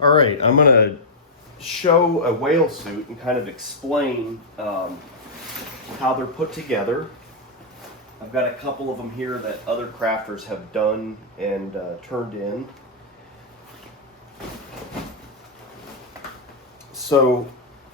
All right, I'm gonna show a whale suit and kind of explain how they're put together. I've got a couple of them here that other crafters have done and turned in. So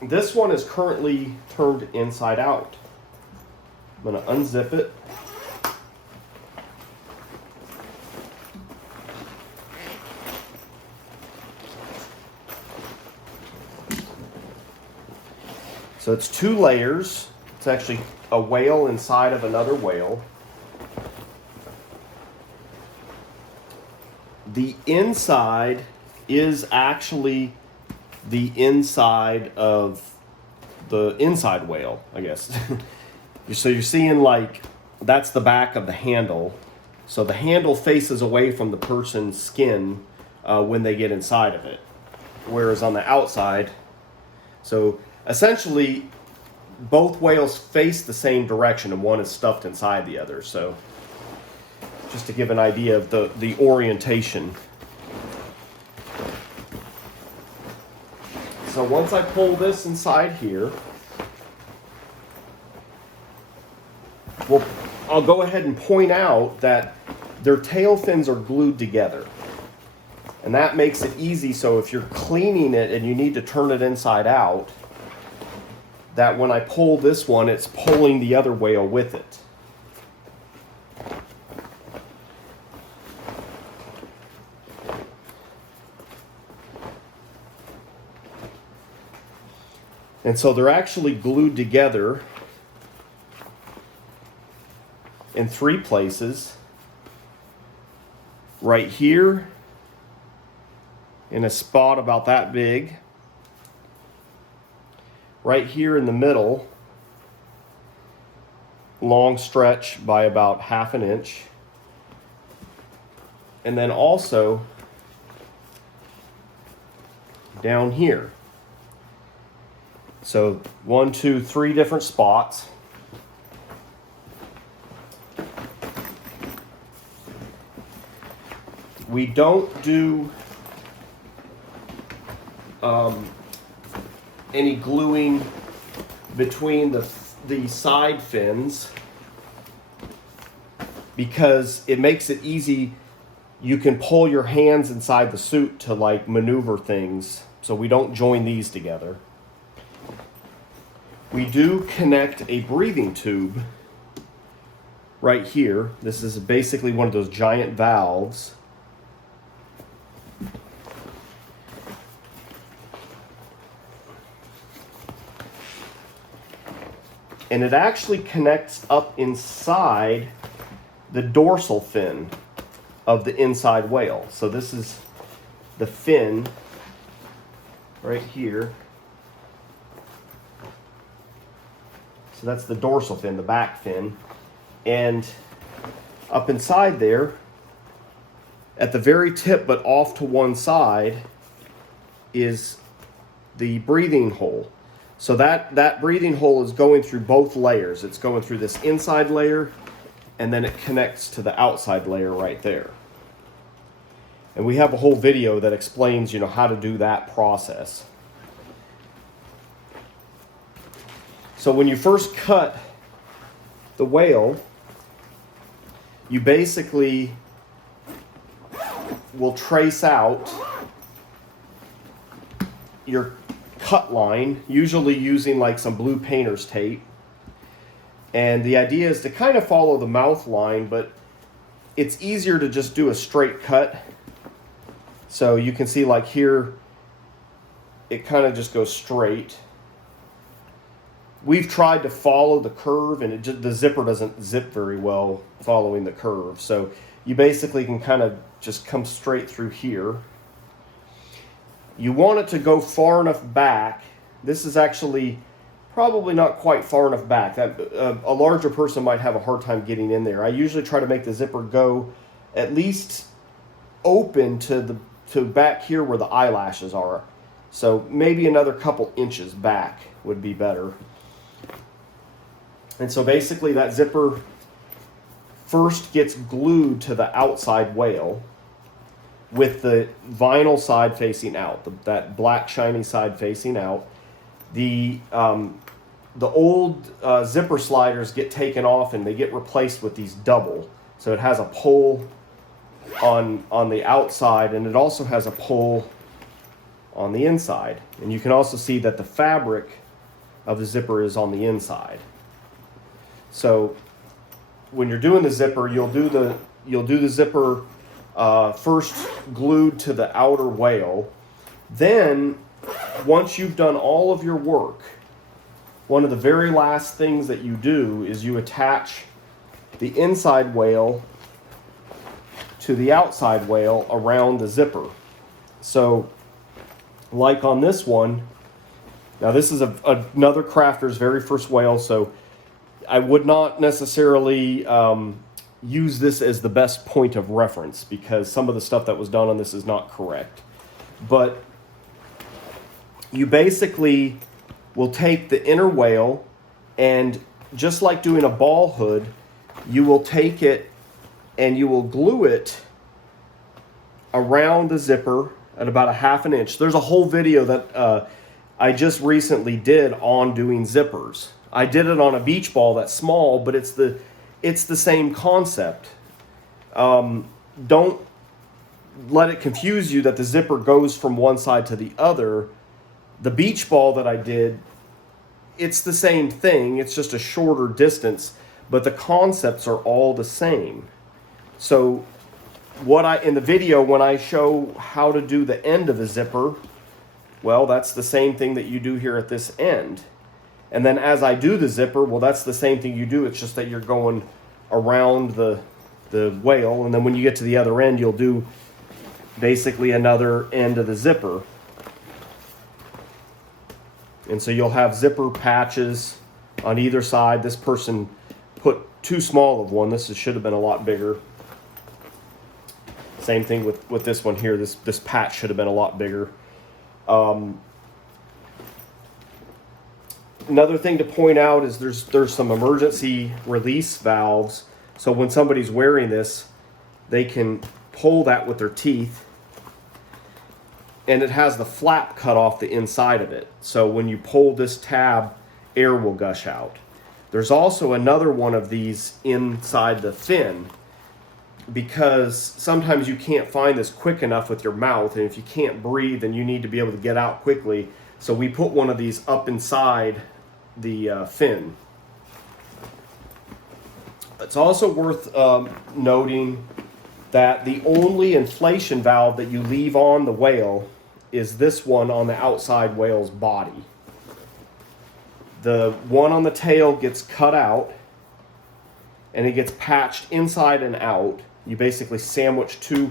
this one is currently turned inside out. I'm gonna unzip it. So it's 2 layers. It's actually a whale inside of another whale. The inside is actually the inside of the inside whale, I guess. So you're seeing like, that's the back of the handle. So the handle faces away from the person's skin when they get inside of it. Whereas on the outside, so essentially both whales face the same direction and one is stuffed inside the other. So just to give an idea of the orientation. So once I pull this inside here, well, I'll go ahead and point out that their tail fins are glued together. And that makes it easy, so if you're cleaning it and you need to turn it inside out, that when I pull this one, it's pulling the other whale with it. And so they're actually glued together in 3 places. Right here, in a spot about that big. Right here in the middle, long stretch by about 1/2 inch. And then also down here. So 1, 2, 3 different spots. We don't do any gluing between the side fins because it makes it easy. You can pull your hands inside the suit to like maneuver things. So we don't join these together. We do connect a breathing tube right here. This is basically one of those giant valves. And it actually connects up inside the dorsal fin of the inside whale. So this is the fin right here. So that's the dorsal fin, the back fin. And up inside there, at the very tip but off to one side, is the breathing hole. So that breathing hole is going through both layers. It's going through this inside layer, and then it connects to the outside layer right there. And we have a whole video that explains, how to do that process. So when you first cut the whale, you basically will trace out your cut line, usually using like some blue painter's tape. And the idea is to kind of follow the mouth line, but it's easier to just do a straight cut. So you can see like here, it kind of just goes straight. We've tried to follow the curve, and the zipper doesn't zip very well following the curve. So you basically can kind of just come straight through here. You want it to go far enough back. This is actually probably not quite far enough back. A larger person might have a hard time getting in there. I usually try to make the zipper go at least open to back here where the eyelashes are. So maybe another couple inches back would be better. And so basically that zipper first gets glued to the outside whale. with the vinyl side facing out, that black shiny side facing out. The old zipper sliders get taken off and they get replaced with these double. So it has a pull on the outside, and it also has a pull on the inside. And you can also see that the fabric of the zipper is on the inside. So when you're doing the zipper, you'll do the zipper first glued to the outer wale. Then, once you've done all of your work, one of the very last things that you do is you attach the inside wale to the outside wale around the zipper. So, like on this one, now this is another crafter's very first wale, so I would not necessarily use this as the best point of reference because some of the stuff that was done on this is not correct. But you basically will take the inner wale, and just like doing a ball hood, you will take it and you will glue it around the zipper at about a ½ inch. There's a whole video that I just recently did on doing zippers. I did it on a beach ball that's small, but it's the same concept. Don't let it confuse you that the zipper goes from one side to the other. The beach ball that I did, it's the same thing. It's just a shorter distance, but the concepts are all the same. So in the video, when I show how to do the end of a zipper, well, that's the same thing that you do here at this end. And then as I do the zipper, well, that's the same thing you do. It's just that you're going around the wale. And then when you get to the other end, you'll do basically another end of the zipper. And so you'll have zipper patches on either side. This person put too small of one. This should have been a lot bigger. Same thing with this one here. This patch should have been a lot bigger. Another thing to point out is there's some emergency release valves. So when somebody's wearing this, they can pull that with their teeth. And it has the flap cut off the inside of it. So when you pull this tab, air will gush out. There's also another one of these inside the fin, because sometimes you can't find this quick enough with your mouth, and if you can't breathe, then you need to be able to get out quickly. So we put one of these up inside the fin. It's also worth noting that the only inflation valve that you leave on the wale is this one on the outside whale's body. The one on the tail gets cut out and it gets patched inside and out. You basically sandwich two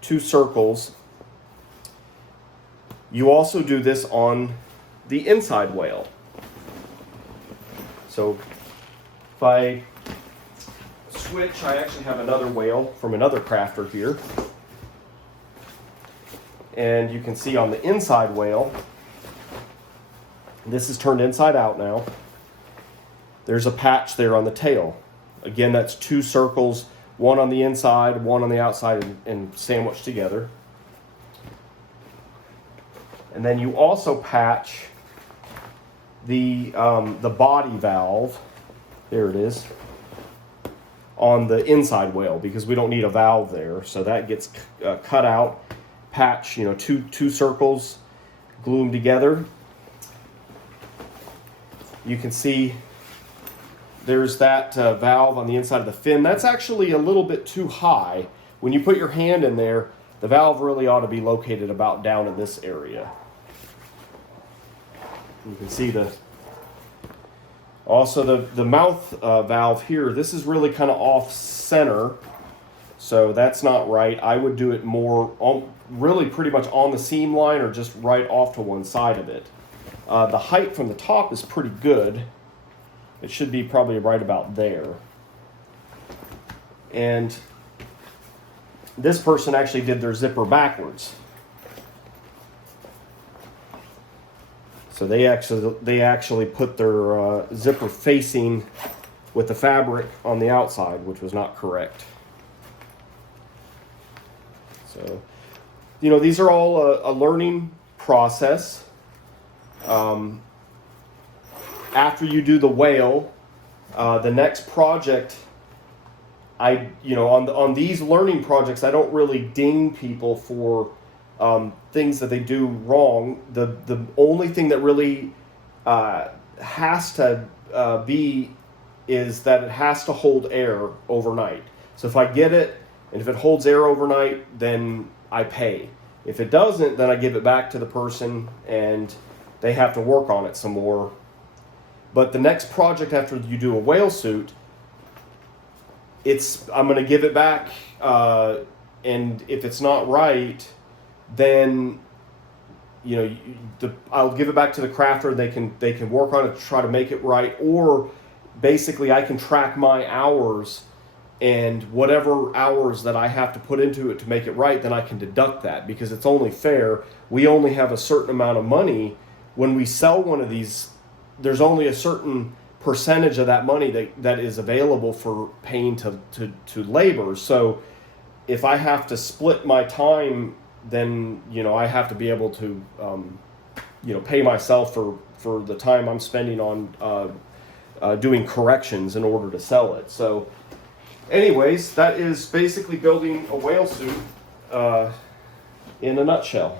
circles. You also do this on the inside wale. So if I switch, I actually have another wale from another crafter here. And you can see on the inside wale, this is turned inside out now. There's a patch there on the tail. Again, that's 2 circles, one on the inside, one on the outside, and sandwiched together. And then you also patch the body valve, there it is, on the inside wale, because we don't need a valve there. So that gets cut out, patch, two circles, glue them together. You can see there's that valve on the inside of the fin. That's actually a little bit too high. When you put your hand in there, the valve really ought to be located about down in this area. You can see also the mouth valve here. This is really kind of off center, so that's not right. I would do it more really pretty much on the seam line, or just right off to one side of it. The height from the top is pretty good. It should be probably right about there. And this person actually did their zipper backwards. So they actually put their zipper facing with the fabric on the outside, which was not correct. So, these are all a learning process. After you do the whale, the next project, on these learning projects, I don't really ding people for things that they do wrong. The only thing that really has to be is that it has to hold air overnight. So if I get it, and if it holds air overnight, then I pay. If it doesn't, then I give it back to the person, and they have to work on it some more. But the next project after you do a whale suit, I'm going to give it back, and if it's not right, then I'll give it back to the crafter. They can work on it to try to make it right, or basically I can track my hours, and whatever hours that I have to put into it to make it right, then I can deduct that, because it's only fair. We only have a certain amount of money when we sell one of these. There's only a certain percentage of that money that is available for paying to labor. So if I have to split my time, then I have to be able to pay myself for the time I'm spending on doing corrections in order to sell it. So anyways, that is basically building a whale suit in a nutshell.